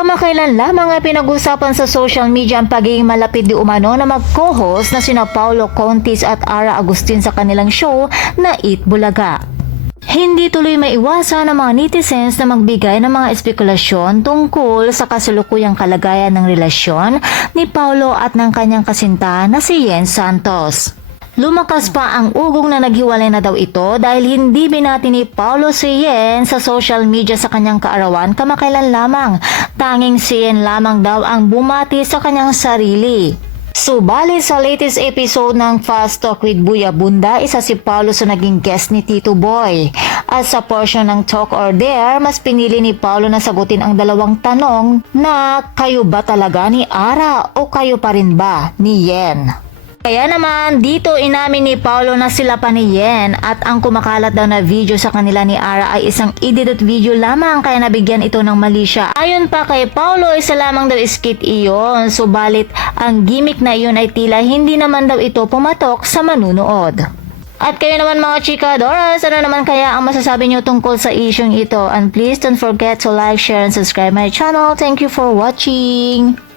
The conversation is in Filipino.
Kamakailan lamang ay pinag-usapan sa social media ang pagiging malapit di umano na mag-co-host na sina Paulo Contis at Ara Agustin sa kanilang show na Eat Bulaga. Hindi tuloy maiwasan ng mga netizens na magbigay ng mga espekulasyon tungkol sa kasalukuyang kalagayan ng relasyon ni Paulo at ng kanyang kasintahan na si Yen Santos. Lumakas pa ang ugong na naghiwalay na daw ito dahil hindi binati ni Paulo si Yen sa social media sa kanyang kaarawan kamakailan lamang. Tanging si Yen lamang daw ang bumati sa kanyang sarili. Subalit sa latest episode ng Fast Talk with Buya Bunda, isa si Paulo sa naging guest ni Tito Boy. At sa portion ng Talk or Dare, mas pinili ni Paulo na sagutin ang dalawang tanong na kayo ba talaga ni Ara o kayo pa rin ba ni Yen? Kaya naman, dito inamin ni Paulo na sila pa ni Yen at ang kumakalat daw na video sa kanila ni Ara ay isang edited video lamang kaya nabigyan ito ng mali siya. Ayon pa kay Paulo, isa lamang daw skit iyon, subalit ang gimmick na iyon ay tila hindi naman daw ito pumatok sa manunood. At kayo naman mga chikadoras, ano naman kaya ang masasabi nyo tungkol sa isyong ito? And please don't forget to like, share, and subscribe my channel. Thank you for watching!